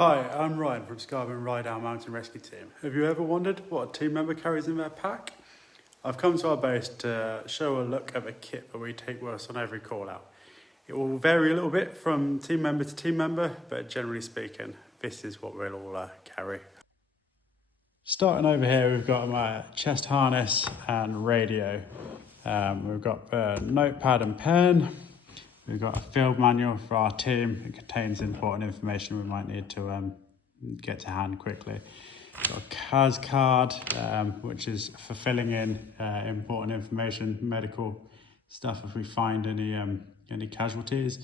Hi, I'm Ryan from Scarborough and Ryedale Mountain Rescue Team. Have you ever wondered what a team member carries in their pack? I've come to our base to show a look at the kit that we take with us on every call out. It will vary a little bit from team member to team member, but generally speaking, this is what we'll all carry. Starting over here, we've got my chest harness and radio. We've got a notepad and pen. We've got a field manual for our team. It contains important information we might need to get to hand quickly. We've got a CAS card, which is for filling in important information, medical stuff if we find any casualties.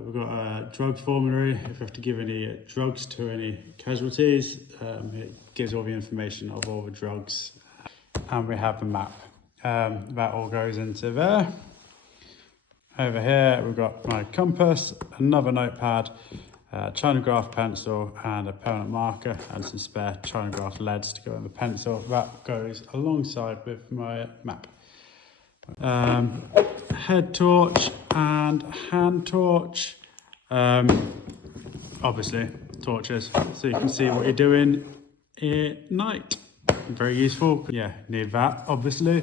We've got a drug formulary if we have to give any drugs to any casualties. It gives all the information of all the drugs. And we have the map. That all goes into there. Over here we've got my compass, another notepad, Chinograph pencil and a permanent marker and some spare Chinograph leads to go in the pencil. That goes alongside with my map. Head torch and hand torch. Obviously torches so you can see what you're doing at night. Very useful. Yeah, need that obviously.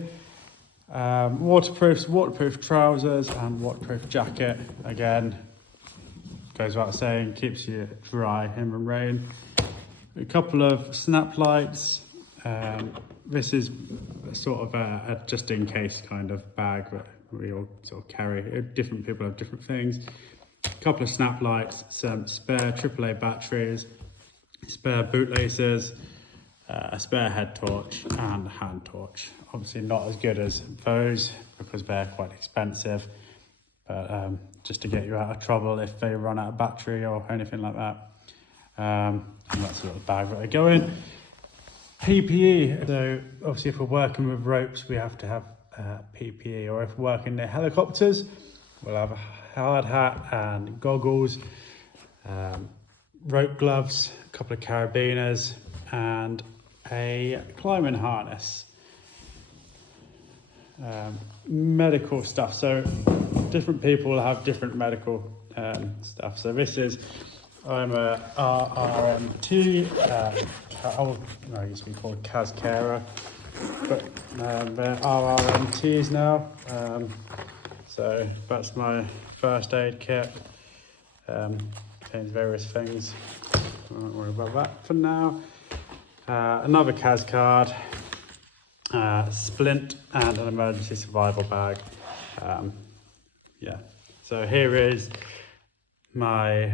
Waterproof trousers and waterproof jacket. Again, goes without saying, keeps you dry in the rain. A couple of snap lights. This is sort of a just in case kind of bag that we all sort of carry. Different people have different things. A couple of snap lights, some spare AAA batteries, spare bootlaces, a spare head torch and a hand torch. Obviously not as good as those because they're quite expensive, but just to get you out of trouble if they run out of battery or anything like that. And that's the little bag that they go in. PPE, so obviously if we're working with ropes we have to have PPE, or if we're working in helicopters we'll have a hard hat and goggles, rope gloves, a couple of carabiners and a climbing harness. Medical stuff, so different people will have different medical stuff. So this is, I'm a RRMT, I used to be called CAS carer, but they're RRMTs now. So that's my first aid kit. Contains various things, I won't worry about that for now. Another CAS card, splint and an emergency survival bag. Yeah, so here is my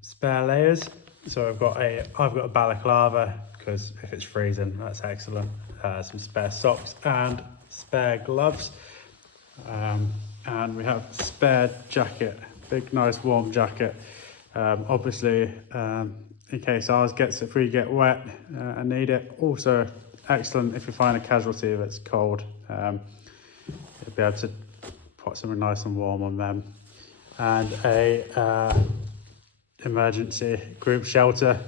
spare layers. So I've got a balaclava because if it's freezing that's excellent. Some spare socks and spare gloves, and we have a spare jacket, big nice warm jacket. Obviously in case ours if we get wet and need it. Also excellent if you find a casualty that's cold. You'll be able to put something nice and warm on them. And a emergency group shelter.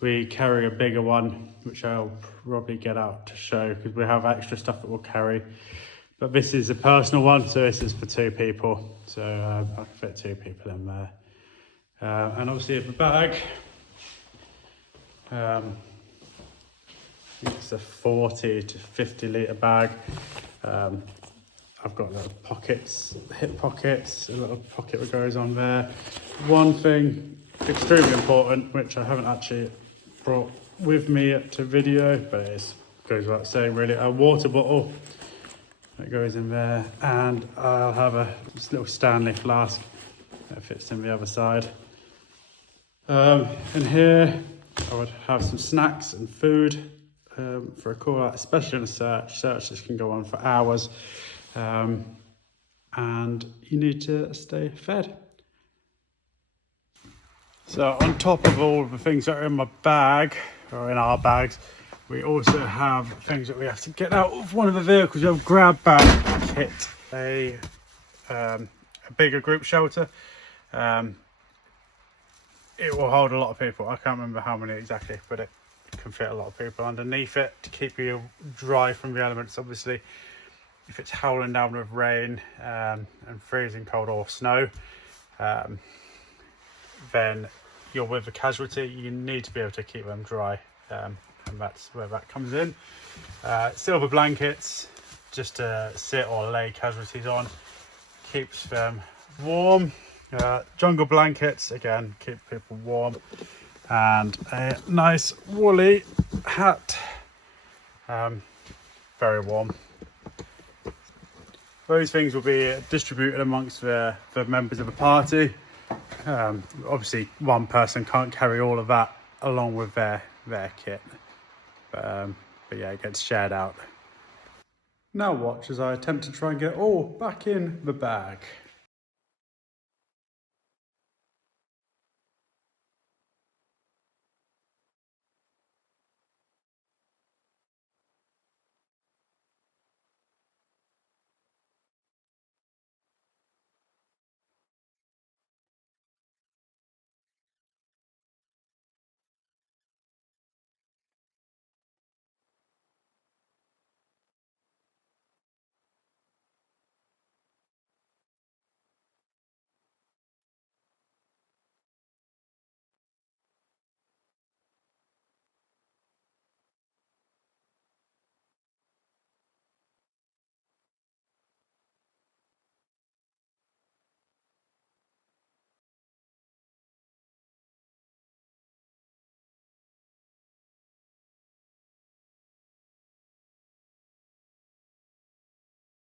We carry a bigger one, which I'll probably get out to show because we have extra stuff that we'll carry. But this is a personal one, so this is for 2 people. So I can fit 2 people in there. And obviously the bag. It's a 40 to 50 litre bag. I've got little pockets, hip pockets, a little pocket that goes on there. One thing extremely important, which I haven't actually brought with me to video, but it goes without saying really, a water bottle that goes in there, and I'll have a little Stanley flask that fits in the other side. In here I would have some snacks and food for a call out, especially in a search. Searches can go on for hours, and you need to stay fed. So on top of all the things that are in my bag, or in our bags, we also have things that we have to get out of one of the vehicles. We have grab bag kit, a bigger group shelter. It will hold a lot of people. I can't remember how many exactly, but it can fit a lot of people underneath it to keep you dry from the elements. Obviously, if it's howling down with rain and freezing cold or snow, then you're with a casualty, you need to be able to keep them dry, and that's where that comes in. Silver blankets, just to sit or lay casualties on, keeps them warm. Jungle blankets, again, keep people warm. And a nice woolly hat, very warm. Those things will be distributed amongst the members of the party. Obviously one person can't carry all of that along with their kit, but yeah, it gets shared out. Now watch as I attempt to try and get it all back in the bag.